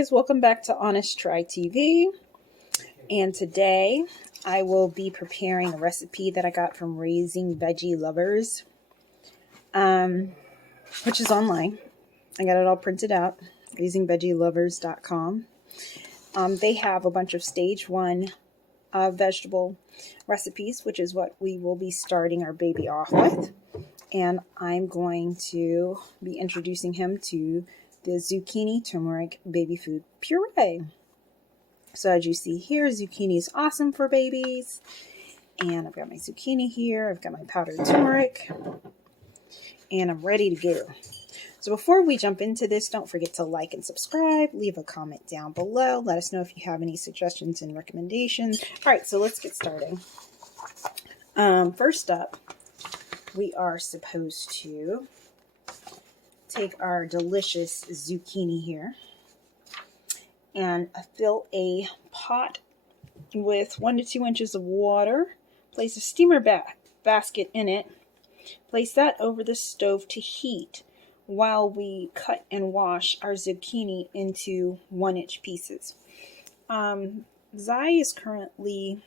guys, welcome back to Honest Try TV, and today I will be preparing a recipe that I got from Raising Veggie Lovers, which is online. I got it all printed out, raisingveggielovers.com. They have a bunch of stage 1 vegetable recipes, which is what we will be starting our baby off with, and I'm going to be introducing him to the Zucchini Turmeric Baby Food Puree. So as you see here, zucchini is awesome for babies. And I've got my zucchini here. I've got my powdered turmeric. And I'm ready to go. So before we jump into this, don't forget to like and subscribe. Leave a comment down below. Let us know if you have any suggestions and recommendations. All right, so let's get started. First up, we are supposed to take our delicious zucchini here and fill a pot with 1 to 2 inches of water. Place a steamer basket in it. Place that over the stove to heat while we cut and wash our zucchini into 1-inch pieces. Zai is currently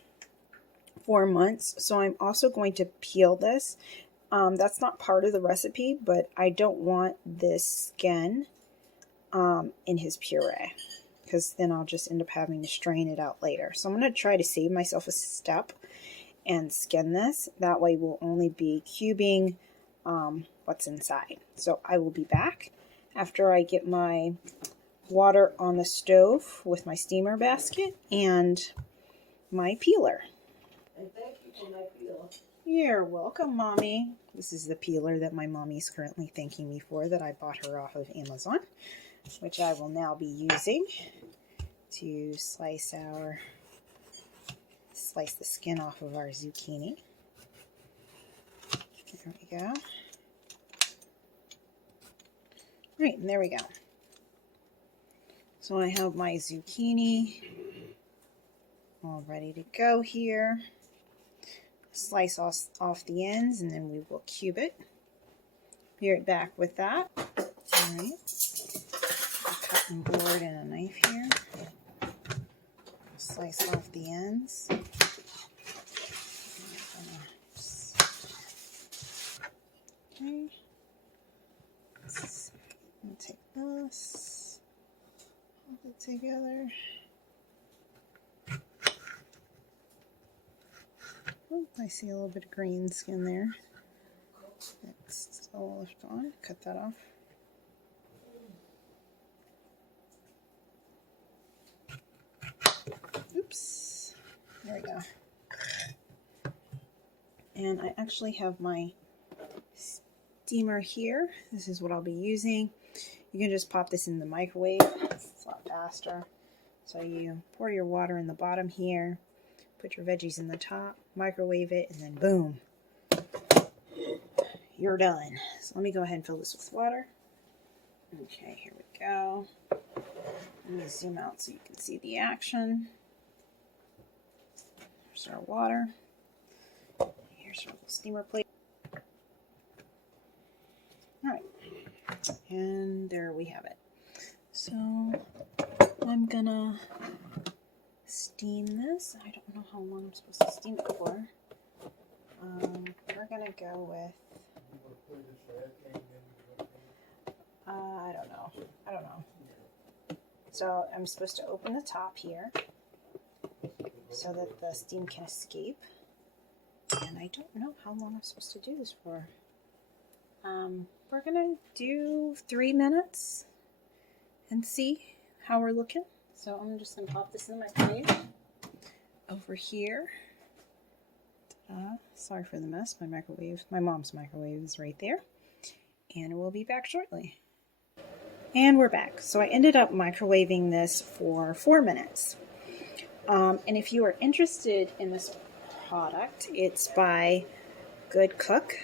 4 months, so I'm also going to peel this. That's not part of the recipe, but I don't want this skin in his puree, because then I'll just end up having to strain it out later. So I'm going to try to save myself a step and skin this. That way we'll only be cubing what's inside. So I will be back after I get my water on the stove with my steamer basket and my peeler. And thank you for my peeler. You're welcome, Mommy. This is the peeler that my mommy is currently thanking me for, that I bought her off of Amazon, which I will now be using to slice the skin off of our zucchini. There we go. Right, and there we go. So I have my zucchini all ready to go here. Slice off the ends, and then we will cube it. Be right back with that. All right. A cutting board and a knife here. Slice off the ends. Okay. I'm going to take this, hold it together. Oh, I see a little bit of green skin there. That's still left on. Cut that off. Oops. There we go. And I actually have my steamer here. This is what I'll be using. You can just pop this in the microwave. It's a lot faster. So you pour your water in the bottom here. Put your veggies in the top, microwave it, and then boom, you're done. So let me go ahead and fill this with water. Okay, here we go. Let me zoom out so you can see the action. Here's our water. Here's our little steamer plate. All right, and there we have it. So I'm gonna steam this. I don't know how long I'm supposed to steam it for. We're gonna go with I don't know. So I'm supposed to open the top here so that the steam can escape, and I don't know how long I'm supposed to do this for. We're gonna do 3 minutes and see how we're looking. So I'm just going to pop this in the microwave over here. Sorry for the mess. My mom's microwave is right there. And we'll be back shortly. And we're back. So I ended up microwaving this for 4 minutes. And if you are interested in this product, it's by Good Cook.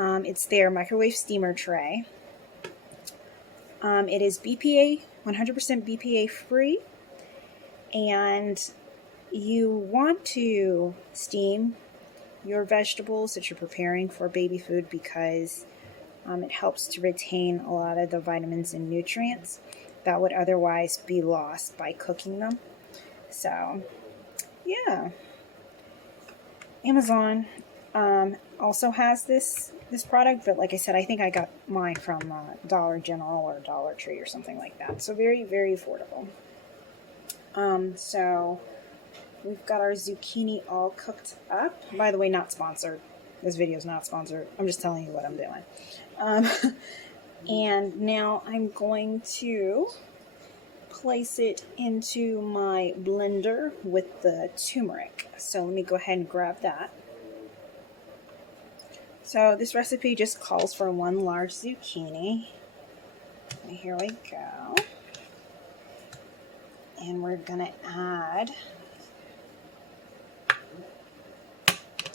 It's their microwave steamer tray. It is 100% BPA free, and you want to steam your vegetables that you're preparing for baby food because it helps to retain a lot of the vitamins and nutrients. that would otherwise be lost by cooking them. So, yeah. Amazon also has this product, but like I said, I think I got mine from Dollar General or Dollar Tree or something like that. So very, very affordable. So we've got our zucchini all cooked up. By the way, not sponsored. This video is not sponsored. I'm just telling you what I'm doing. And now I'm going to place it into my blender with the turmeric. So let me go ahead and grab that. So this recipe just calls for 1 large zucchini. And here we go. And we're gonna add,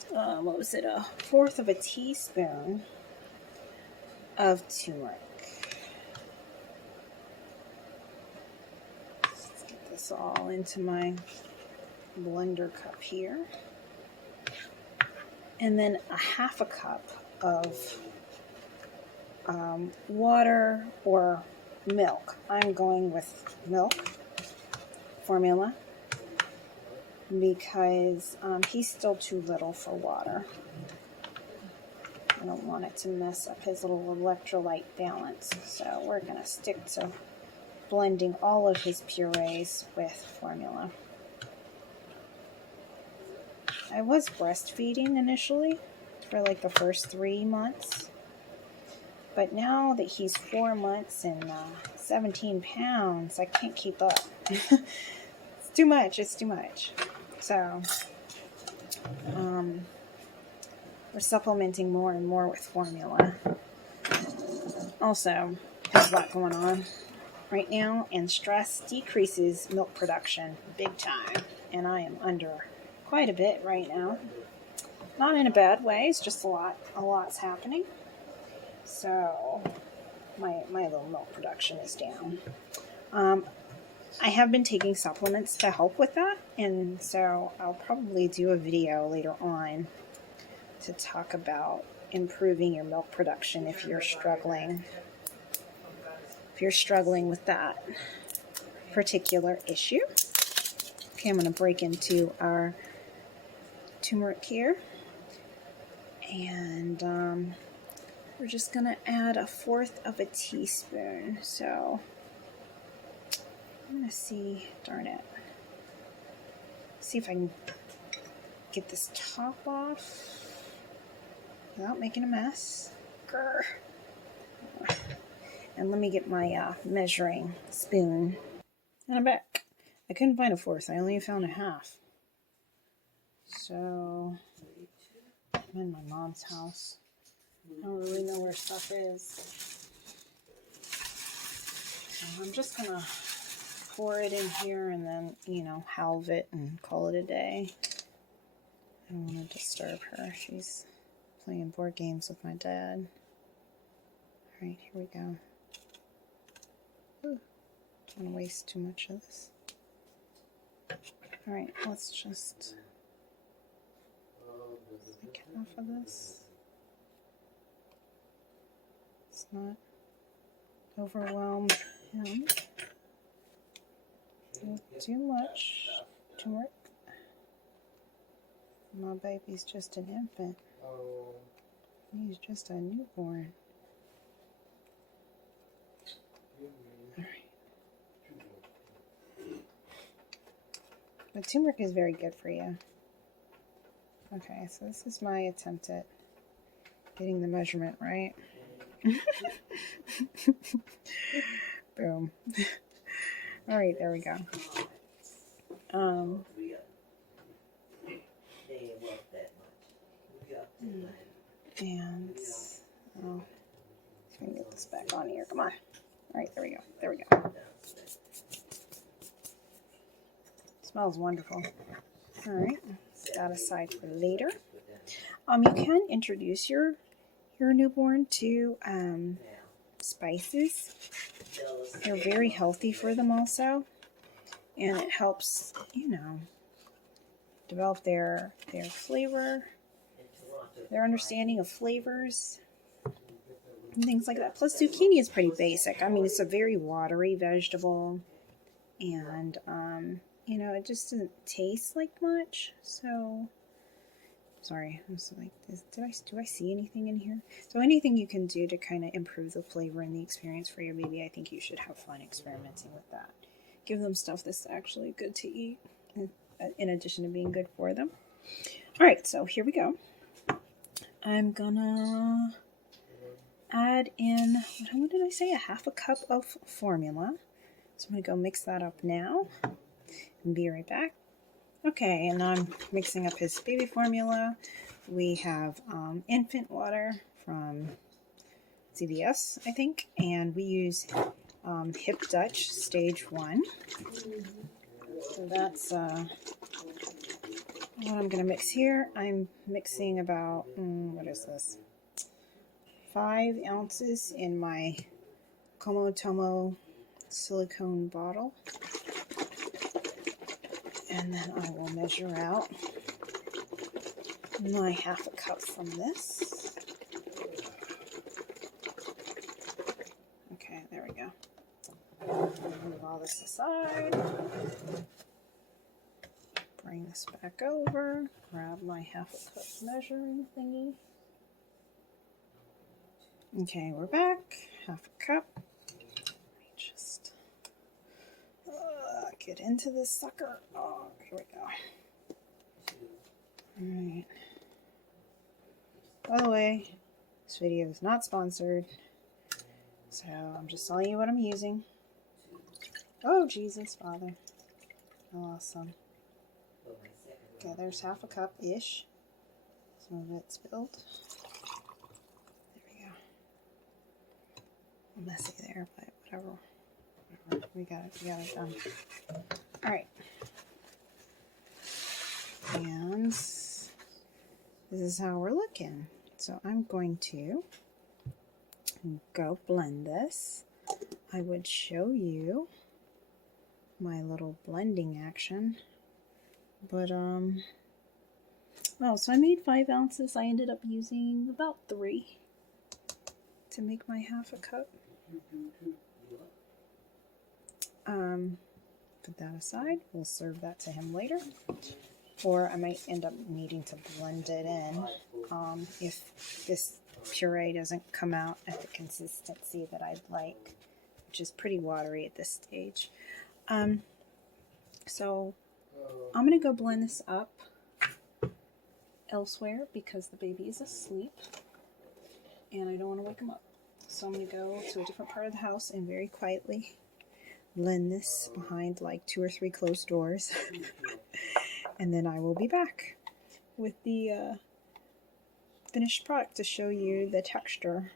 what was it, 1/4 of a teaspoon of turmeric. Let's get this all into my blender cup here. And then 1/2 cup of water or milk. I'm going with milk formula because he's still too little for water. I don't want it to mess up his little electrolyte balance. So we're going to stick to blending all of his purees with formula. I was breastfeeding initially for like the first 3 months. But now that he's 4 months and 17 pounds, I can't keep up. It's too much. It's too much. So, we're supplementing more and more with formula. Also, there's a lot going on right now, and stress decreases milk production big time. And I am under quite a bit right now. Not in a bad way, it's just a lot's happening. So, my little milk production is down. I have been taking supplements to help with that, and so I'll probably do a video later on to talk about improving your milk production if you're struggling with that particular issue. Okay, I'm going to break into our turmeric here, and we're just going to add 1/4 of a teaspoon. So I'm going to see, darn it, see if I can get this top off without making a mess. Grr. And let me get my measuring spoon. And I'm back. I couldn't find 1/4. I only found 1/2. So I'm in my mom's house. I don't really know where stuff is. So I'm just going to pour it in here and then, halve it and call it a day. I don't want to disturb her. She's playing board games with my dad. Alright, here we go. Ooh, don't want to waste too much of this. Alright, let's just get off of this. Let's not overwhelm him. Not too much turmeric. My baby's just an infant. He's just a newborn. Alright. But turmeric is very good for you. Okay, so this is my attempt at getting the measurement right. Boom. Alright, there we go. And oh, let me get this back on here. Come on. Alright, there we go. There we go. Smells wonderful. Alright, set that aside for later. You can introduce your newborn to spices. They're very healthy for them also, and it helps, develop their flavor, their understanding of flavors. and things like that. Plus, zucchini is pretty basic. I mean, it's a very watery vegetable, and you know, it just doesn't taste like much. So, sorry, I'm just like, do I see anything in here? So, anything you can do to kind of improve the flavor and the experience for your baby, I think you should have fun experimenting with that. Give them stuff that's actually good to eat, in addition to being good for them. All right, so here we go. I'm gonna add in, what did I say? A half a cup of formula. So I'm gonna go mix that up now and be right back. Okay, and I'm mixing up his baby formula. We have infant water from CVS, I think, and we use Hip Dutch Stage 1. So that's what I'm going to mix here. I'm mixing about, what is this? 5 ounces in my Komotomo silicone bottle. And then I will measure out my half a cup from this. Okay, there we go. Move all this aside. Bring this back over. Grab my half a cup measuring thingy. Okay, we're back. Half a cup. Let me just get into this sucker. Oh, here we go. Alright. By the way, this video is not sponsored, so I'm just telling you what I'm using. Oh, Jesus, Father. I lost some. Okay, there's half a cup-ish. Some of it spilled. There we go. Messy there, but whatever. We got it done. Alright. And this is how we're looking. So I'm going to go blend this. I would show you my little blending action. But, oh, so I made 5 ounces. I ended up using about 3 to make my half a cup. Put that aside. We'll serve that to him later. Or I might end up needing to blend it in if this puree doesn't come out at the consistency that I'd like, which is pretty watery at this stage. So I'm going to go blend this up elsewhere because the baby is asleep and I don't want to wake him up. So I'm going to go to a different part of the house and very quietly blend this behind like 2 or 3 closed doors. And then I will be back with the finished product to show you the texture.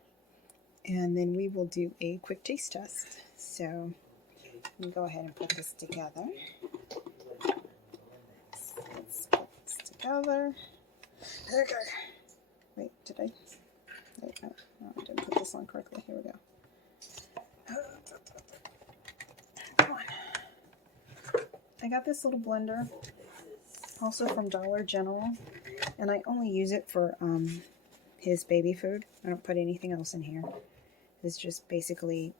And then we will do a quick taste test. So let me go ahead and put this together. Let's put this together. Okay. Wait, did I? Wait, no, I didn't put this on correctly. Here we go. Come on. I got this little blender, also from Dollar General, and I only use it for his baby food. I don't put anything else in here. It's just basically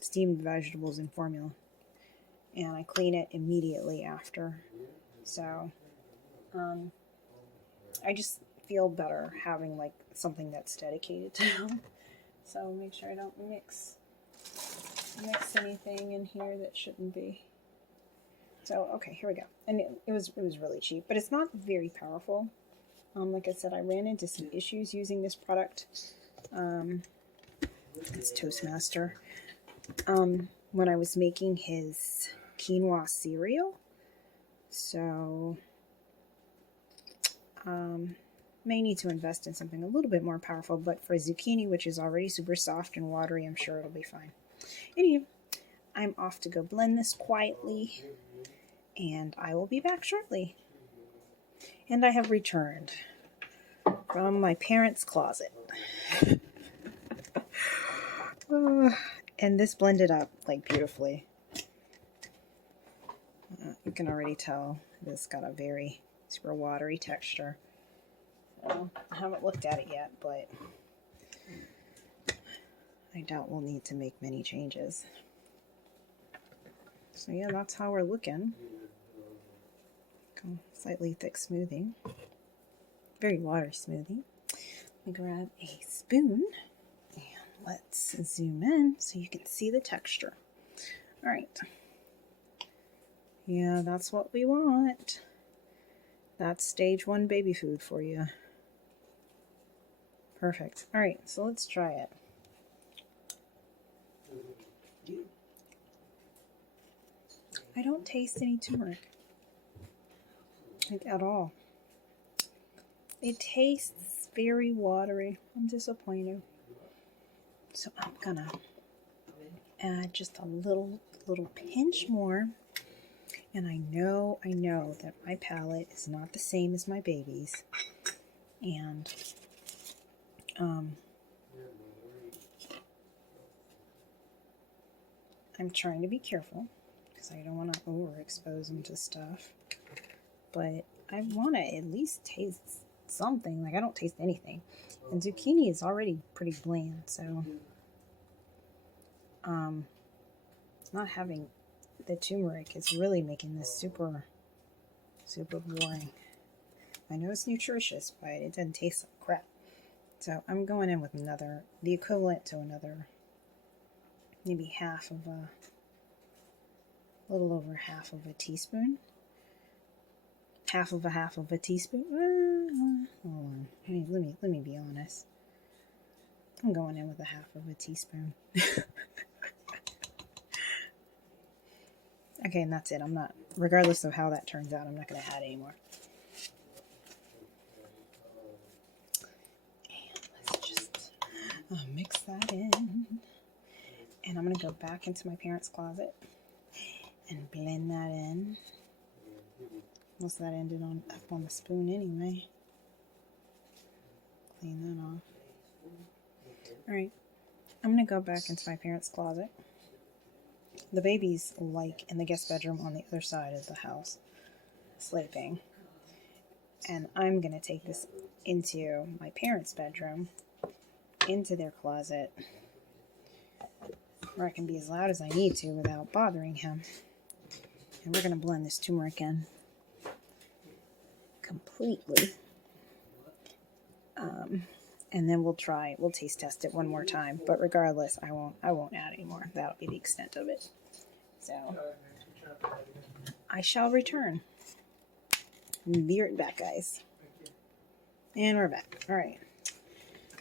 steamed vegetables and formula, and I clean it immediately after. So I just feel better having like something that's dedicated to him. So make sure I don't mix anything in here that shouldn't be. So okay, here we go. And it was really cheap, but it's not very powerful. Like I said, I ran into some issues using this product. It's Toastmaster. When I was making his quinoa cereal. So may need to invest in something a little bit more powerful, but for zucchini, which is already super soft and watery, I'm sure it'll be fine. Anyway, I'm off to go blend this quietly, and I will be back shortly. And I have returned from my parents' closet. And this blended up like beautifully. You can already tell this got a very super watery texture. I haven't looked at it yet, but I doubt we'll need to make many changes. So yeah, that's how we're looking. Slightly thick smoothie. Very watery smoothie. Let me grab a spoon and let's zoom in so you can see the texture. All right. Yeah, that's what we want. That's stage 1 baby food for you. Perfect. All right, so let's try it. I don't taste any turmeric, like at all. It tastes very watery. I'm disappointed. So I'm gonna add just a little pinch more. And I know that my palate is not the same as my baby's. And I'm trying to be careful because I don't want to overexpose them to stuff. But I want to at least taste something. Like, I don't taste anything. And zucchini is already pretty bland, so not having the turmeric is really making this super boring. I know it's nutritious, but it doesn't taste like crap. So I'm going in with the equivalent to another, maybe a little over half of a teaspoon. Half of a teaspoon. Hold on. Let me be honest. I'm going in with a half of a teaspoon. Okay, and that's it. I'm not, regardless of how that turns out, I'm not going to add any more. And let's just mix that in. And I'm going to go back into my parents' closet and blend that in. Most of that ended up on the spoon anyway. Clean that off. Alright, I'm going to go back into my parents' closet. The baby's in the guest bedroom on the other side of the house, sleeping. And I'm going to take this into my parents' bedroom, into their closet, where I can be as loud as I need to without bothering him. And we're going to blend this turmeric in completely. And then we'll taste test it one more time. But regardless, I won't add any more. That'll be the extent of it. So I shall return. Be right back, guys. And we're back. All right.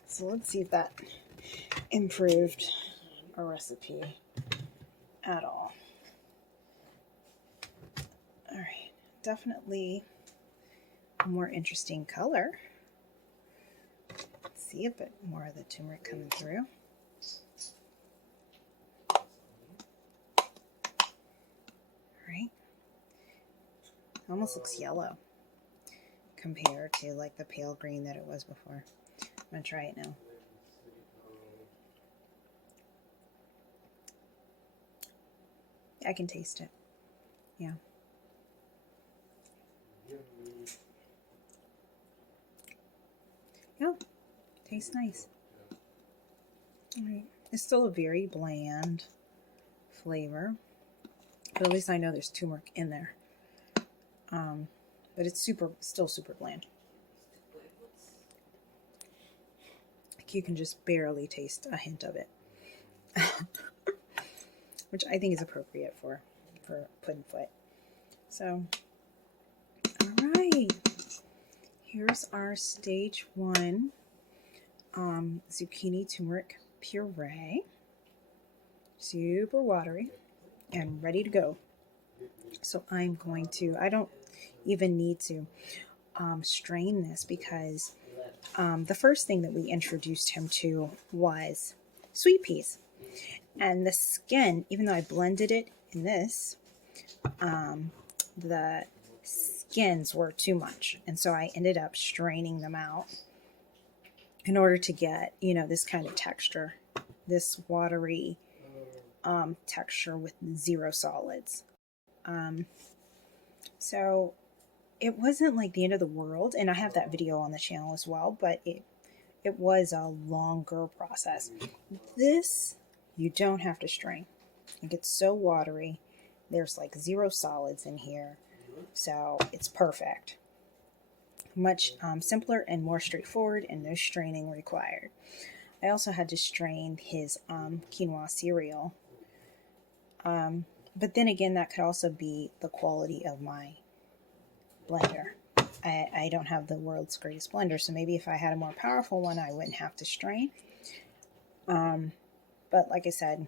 So let's see if that improved our recipe at all. All right. Definitely a more interesting color. Let's see a bit more of the turmeric coming through. Right? Almost looks yellow compared to like the pale green that it was before. I'm gonna try it now. I can taste it. Yeah. Yeah, tastes nice. All right. It's still a very bland flavor. But at least I know there's turmeric in there. But it's still super bland. Like you can just barely taste a hint of it. Which I think is appropriate for pudding foot. So, alright. Here's our stage 1 zucchini turmeric puree. Super watery and ready to go. So I'm going to, I don't even need to strain this because the first thing that we introduced him to was sweet peas. And the skin, even though I blended it in this, the skins were too much. And so I ended up straining them out in order to get, this kind of texture, this watery texture with 0 solids. So it wasn't like the end of the world, and I have that video on the channel as well, but it was a longer process. This, you don't have to strain. It gets so watery. There's like 0 solids in here. So it's perfect. Much simpler and more straightforward, and no straining required. I also had to strain his quinoa cereal. But then again, that could also be the quality of my blender. I don't have the world's greatest blender, so maybe if I had a more powerful one, I wouldn't have to strain. But like I said,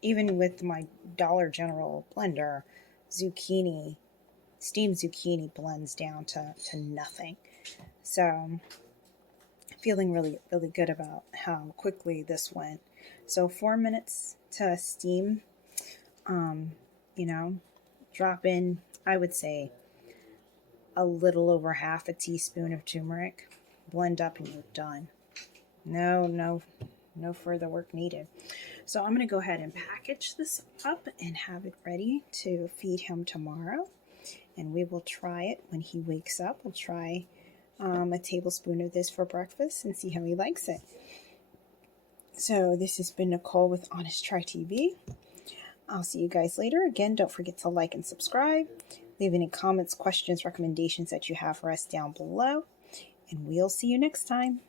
even with my Dollar General blender, steamed zucchini blends down to nothing. So feeling really, really good about how quickly this went. So 4 minutes to steam. Drop in, I would say, a little over half a teaspoon of turmeric. Blend up and you're done. No further work needed. So I'm going to go ahead and package this up and have it ready to feed him tomorrow. And we will try it when he wakes up. We'll try a tablespoon of this for breakfast and see how he likes it. So this has been Nicole with Honest Try TV. I'll see you guys later. Again, don't forget to like and subscribe. Leave any comments, questions, recommendations that you have for us down below. And we'll see you next time.